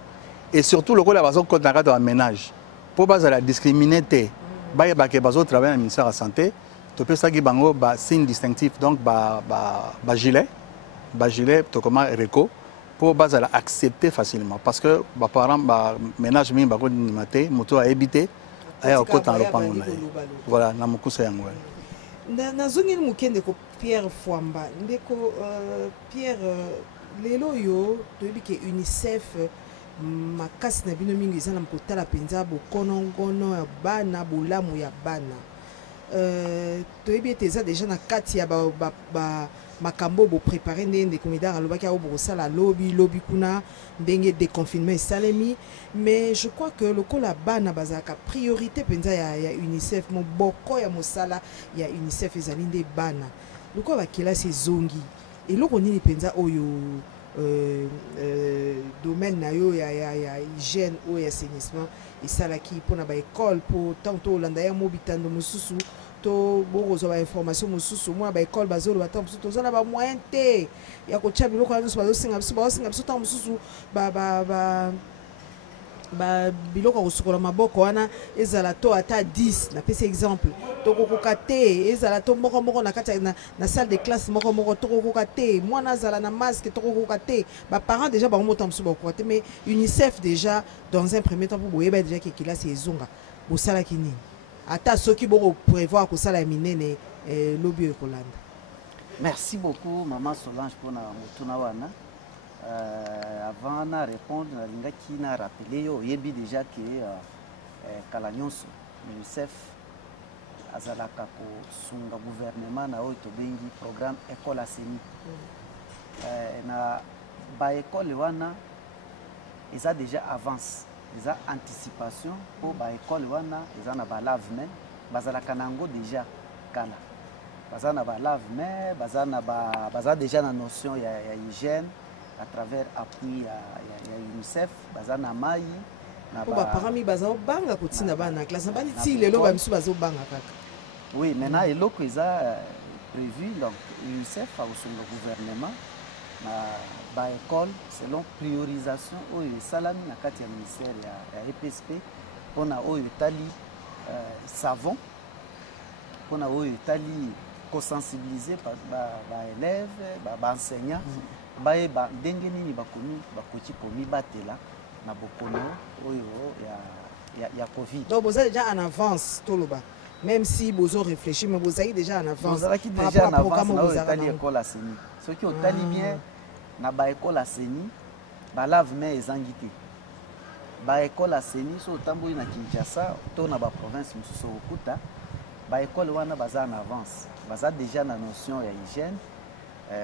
et surtout le rôle de la ménage pour base la discriminité, bah travailler dans le ministère de la santé, tout ça qui est signe distinctif donc gilet tout comment réco pour base la accepter facilement parce que parents ménage mi ba ko maté moto a éviter aya ko tan lo pango voilà na mukusa yango. Nazongeli mukende ko Pierre Fwamba ndeko Pierre lelo yo toyebi ke UNICEF makasi na bino mingi eza na kotala penza bokonongono ya bana bolamu ya bana toyebi ete eza deja na kati ya makambo bo préparer ndenge komida alobaki au bo sala lobby kuna ndenge déconfinement salemi mais je crois que lokola bana bazaka priorité penza ya UNICEF mo boko ya mosala ya UNICEF ezali nde bana lokola bakela sezongi eloko nini penza oyo domaine na yo ya hygiène ou ya assainissement et ça là qui pour na ba école pour tantôt olanda ya mobitando mususu to bozo ba information mususu moi ba école bazolo ba mususu to zona ba moyen te ya ko tcha biloko na bazo singa biso ta mususu ba biloko kosukola maboko wana ezala to ata 10 na pese exemple to kokoka te ezala to moko na kati na salle de classe moko to kokoka te mwana azala na masque to kokoka te ba parents déjà ba mota musu ba kokoka te mais UNICEF déjà dans un premier temps pour boyeba déjà que classe ezonga bosala kini ata soki boko prévoir ko sala minene lobby ekolanda. Merci beaucoup maman Solange pour na mutuna wana. Avant de répondre, je vais rappeler que déjà que Kalanyonso, l'UNICEF, azalaka ko sunga gouvernement na oyo tobengi programme école assaini. Na ba école wana eza déjà avance, eza anticipation pour ba école wana eza na ba lave-main, bazalaka nango déjà kala. Baza na ba lave-main, baza déjà na notion ya hygiène à travers appui ya UNICEF bazana mai na ba parami baza banga kotina bana classe bani ti lelo ba misu bazo banga kaka. Oui, maintenant eloko eza prévu donc UNICEF au son gouvernement na ba école selon priorisation oyo salami na kati ya ministère ya EPSP pona oyo tali savon pona oyo tali ko sensibiliser ba élèves ba enseignants baye ba ndenge nini bakomi bakoti komi batela na bokono oyo ya Covid. Donc vous êtes déjà en avance toloba même si vous réfléchissez mais vous êtes déjà en avance. Vous êtes déjà en avance na otali école aseni. Ce qui otali bien na ba école aseni ba lave-main ezangi te. Ba école aseni so tamboli na Kinshasa to na ba province mususu okuta ba école wana baza en avance. Baza déjà na notion ya hygiène.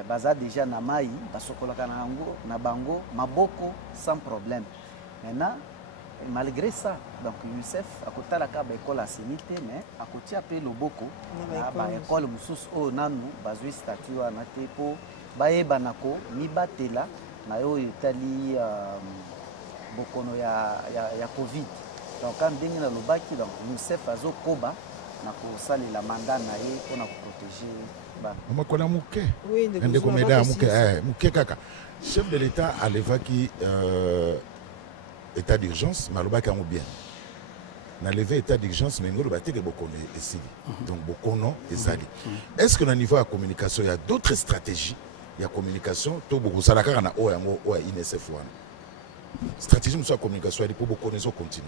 Baza déjà na mai basokolaka na yango na bango maboko sans problème. Maintenant malgré ça donc UNICEF akotalaka ba école asenite mais akotia pe loboko na ba école mususu o nanu bazwi statut wana te po bayeba nako mibatela na yo etali bokono ya Covid. Donc quand ndenge na lobaki donc UNICEF azokoba na kosalela mandat na ye pona protéger. Oui, chef de l'État a l'évacué état d'urgence, malobaki en bien. Na levé état d'urgence, mais nous le bâtons beaucoup ici. Donc beaucoup non et sali. Est-ce que au niveau de la communication, il y a d'autres stratégies? Il y a communication, tout beaucoup ça la carana o INSF one. Stratégie de communication, il faut beaucoup de continuer.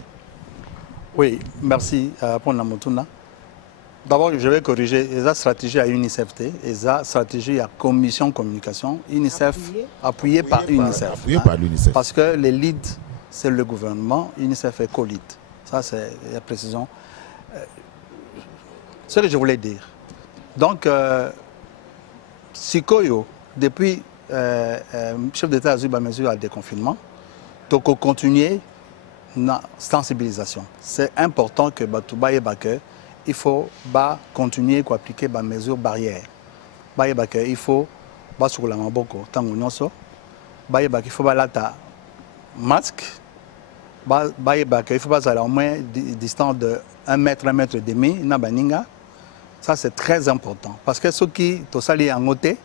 Oui, merci pour la motuna. D'abord, je vais corriger la stratégie à UNICEF et la stratégie à Commission Communication, UNICEF, appuyée par UNICEF. Appuyée par l'UNICEF. Parce que les leads, c'est le gouvernement, UNICEF est co-lead. Ça, c'est la précision. Ce que je voulais dire. Donc, Sikoyo, depuis chef d'État a eu la mesure à déconfinement, donc continuer la sensibilisation. C'est important que Batouba et Baker, il faut continuer à appliquer des mesures barrières. Il faut sur la maboko tango nyonso. Il faut la masque. Il faut aller au moins distant de 1 mètre, 1 mètre et demi. Ça c'est très important parce que ceux qui sont sali en côté,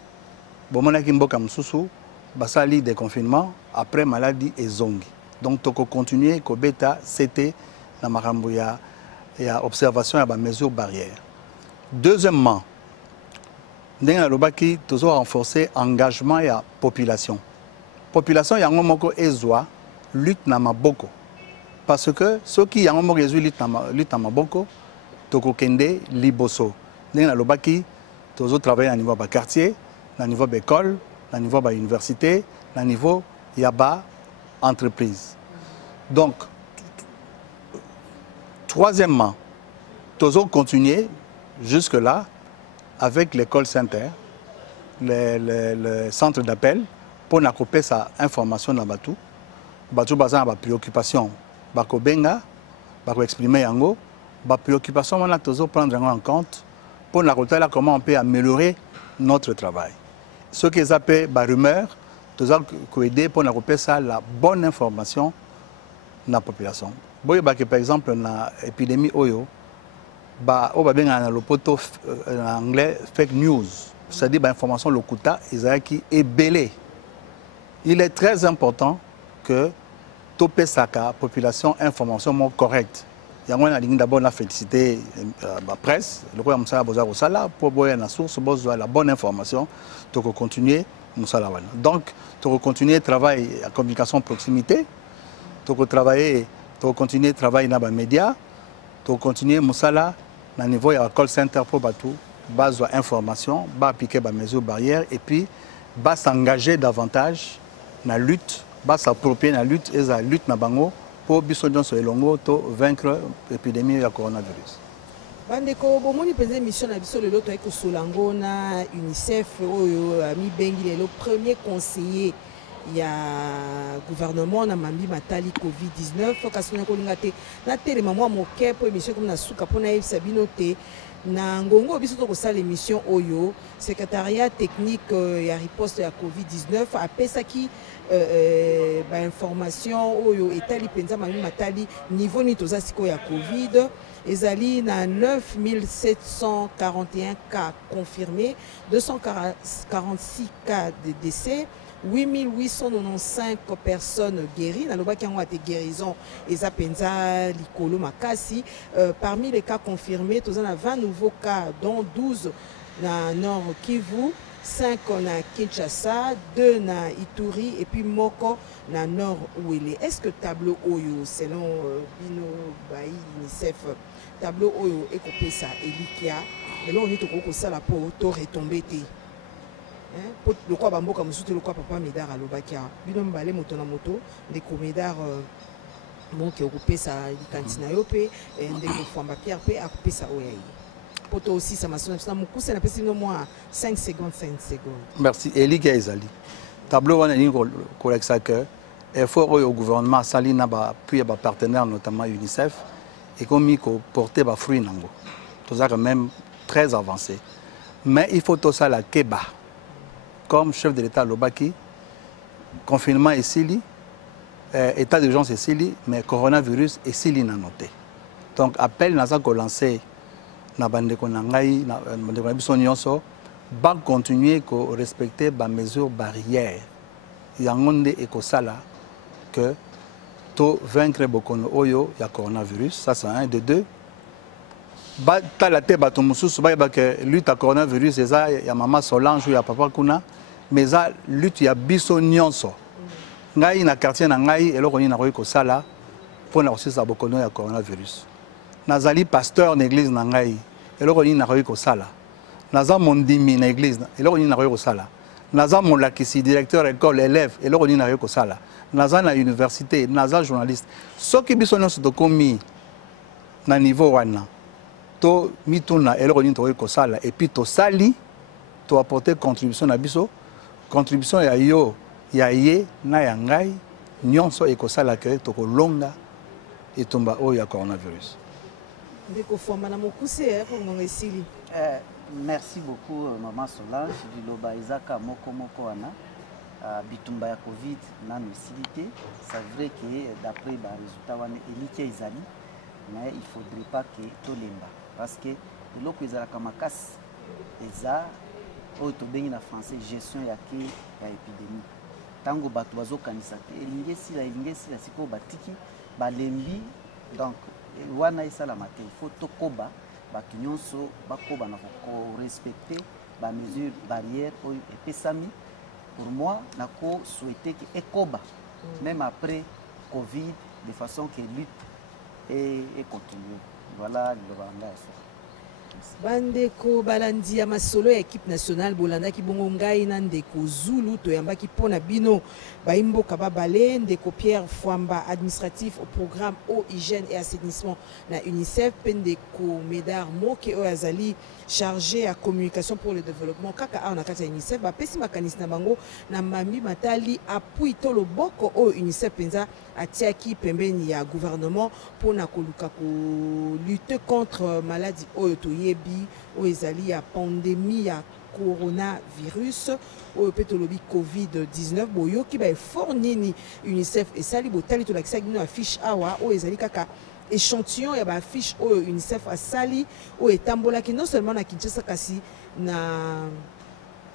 bomona mboka msusu, basali des confinements après maladie et zongi. Donc toko continuer ko beta c'était na makambo ya observation et mesures barrières. Deuxièmement, nous avons renforcé l'engagement de la population. La population a une lutte dans maboko. Parce que ceux qui ont une lutte dans maboko, ils ont liboso. Nous avons travaillé au niveau du quartier, au niveau de l'école, au niveau de l'université, au niveau de l'entreprise. Donc, troisièmement, nous allons continuer jusque-là avec l'école Saint-Terre le centre d'appel pour n'accoper sa information dans Batou. Batou bazan ba préoccupation, bako benga, bako exprimer yango, ba préoccupation on a toujours prendre en compte pour n'accoter comment on peut améliorer notre travail. Ce qu'ils appellent ba rumeur, toujours aider pour n'accoper ça la bonne information dans la population. Boy ba que par exemple na épidémie oyo ba o ba benga na lopoto en anglais fake news. C'est-à-dire l'information lokuta qui est belé. Il est très important que toute la population information correcte. Il y a d'abord la félicité la presse, le roi Moussa Boza Rosala pour boire la source, la bonne information, pour continuer Moussa. Donc, pour continuer le travail à communication proximité, pour travailler, pour continuer le travail dans les médias, pour continuer Moussa au niveau de call center pour Batou. Base information, appliquer des mesures barrières et puis s'engager davantage dans la lutte, s'approprier dans la lutte et la lutte pour vaincre l'épidémie du coronavirus. Bandeko bomoni penza mission na biso lelo to eko solango na UNICEF oyo ami bengi le premier conseiller ya gouvernement na mambi matali COVID-19 kasuna ko lingate na tele mamwa moke po émission comme na suka pona Sabino te na ngongo biso to kosala émission oyo secrétariat technique ya riposte ya COVID-19 apesaki ba information oyo etali penza mambi matali niveau ni toza siko ya COVID ezali na 9741 cas confirmés, 246 cas de décès, 8895 personnes guéries. Dans le bas qui ont été guérison, eza penza likolo makasi. Parmi les cas confirmés, nous avons 20 nouveaux cas, dont 12 dans Nord Kivu, 5 na Kinshasa, 2 na Ituri et puis Moko na Nord Ouélé. Est-ce que tableau Oyo, selon Bino Bayi UNICEF, tableau Oyo est ça Elikia, et là on est au ça la peau, to retombé té. Le quoi bamboka musuti le quoi papa Médard à l'Obakia. Bino mbale moto na moto, des comédars bon qui occupé ça cantina yopé, et des famba Pierre P a coupé ça Oyaï. Poto aussi ça m'a sonné ça mon coup c'est la personne moins 5 secondes. Merci Elikia Ezali. Tableau on a une collecte que effort au gouvernement sali na ba puis ba partenaires notamment UNICEF et comme ko porter ba fruit nango. Tout ça quand même très avancé. Mais il faut tout ça la Keba. Comme chef de l'État Lobaki, confinement est sili, état d'urgence est sili, mais coronavirus est sili na noté. Donc appel na ça ko lancer na bande ko nangai na bande ko biso nyonso ba continuer ko respecter ba mesures barrières. Yangonde et ko sala que to vaincre bokono oyo ya coronavirus, ça c'est un de deux. Ba talate bato mususu ba que lutte à coronavirus eza ya mama Solange ou ya papa kuna mais ça lutte ya biso nyonso. Ngai na quartier na ngai eloko ni na ko sala pour na aussi sa bokono ya coronavirus. Nazali pasteur na église na ngai eloko ni na ko sala. Naza mondimi na église eloko ni na ko sala. Naza molakisi directeur école élève eloko ni na ko sala. Naza na université naza journaliste. Soki biso nyonso to komi na niveau wana to mituna eloko ni to ko sala et puis to sali to apporter contribution na biso contribution ya yo ya ye na ya ngai nyonso e ko sala ke to ko longa et tomba o ya coronavirus. Ndeko forma na mokuse pour mon esili. Merci beaucoup maman Solange du loba Isaka moko wana bitumba ya Covid na nucilité. C'est vrai que d'après les résultats wana elike ezali mais il faudrait pas que tolemba parce que eloko ezalaka makasi eza oyo tobengi na français gestion ya épidémie. Tango bato bazokanisa te elingi esila sikoyo batiki balembi donc wana esalama te il faut tokoba bato nyonso bakoba na korespecte bamesure barrière oyo epesami. Pour moi nako souhaiter que ekoba même après Covid de façon que lutte et continue. Voilà le bandage. bandeko balandi ya masolo ya équipe nationale bolandaki bongo ngai na ndeko Zulu toyambaki mpona bino baimboka babale ndeko Pierre Fwamba administratif au programme eau hygiène et assainissement na UNICEF pe ndeko Médard Moke oyo azali chargé à communication pour le développement kaka awa na kati ya UNICEF bapesi makanisi na bango na mambi matali appui to loboko oyo UNICEF penza atiaki pembeni ya gouvernement mpona koluka ko lutter contre maladie oyo toyebi oyo ezali ya pandémie ya coronavirus oyo pe tolobi covid-19 boyoki ba effort nini UNICEF esali botali tolakisaki bino affiche awa oyo ezali kaka échantillon ya ba affiche oyo UNICEF asali oyo etambolaki non seulement na Kinshasa kasi na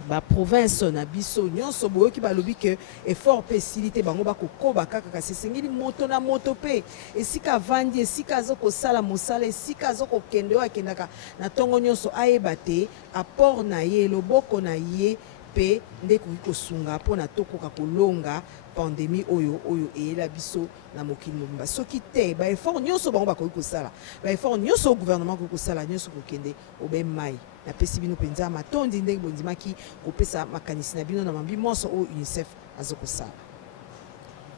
ba province na biso nyonso boyoki balobi ke effort pe silité bango bakokoba kaka kasi esengeli moto na moto pe esika vandi esika azokosala mosala esika azokokende oyo akendaka na ntongo nyonso ayeba te apport na ye loboko na ye pe nde koki kosunga mpona tokoka kolonga pandémie oyo eyela biso na mokili mobimba soki te ba effort nyonso bango bakoki kosala ba effort nyonso gouvernement koki kosala nyonso kokende obe mai napesi bino penza matondi ndenge bondimaki kopesa makanisi na bino na mambi monso oyo UNICEF azokosala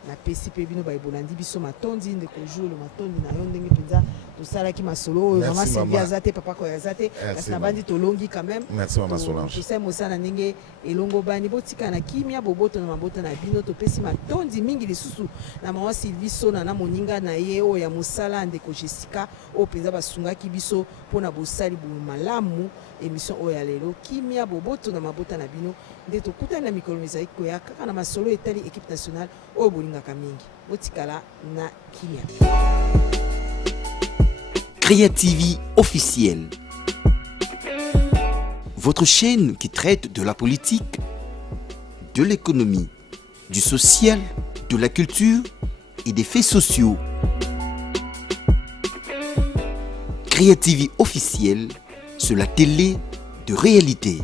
napesi pe bino baebolandi biso matondi ndeko Jules matondi na yo ndenge penza tosalaki masolo oyo mama Sylvie azate papa ko azate kasi na bandi tolongi quand même merci mama Solange tosai mosala ndenge elongo bani botika na kimia boboto na mabota na bino topesi matondi mingi lisusu na mama Sylvie sona na moninga na ye oyo ya mosala ndeko Jessica oyo penza basungaki biso mpona bosali bu malamu émission oyo ya lelo kimia boboto na mabota na bino nde tokutani na mikolo ezali koya kaka na masolo etali équipe nationale oyo bolingaka mingi botikala na kimia. Créativie officielle. Votre chaîne qui traite de la politique, de l'économie, du social, de la culture et des faits sociaux. Créativie officielle sur la télé de réalité.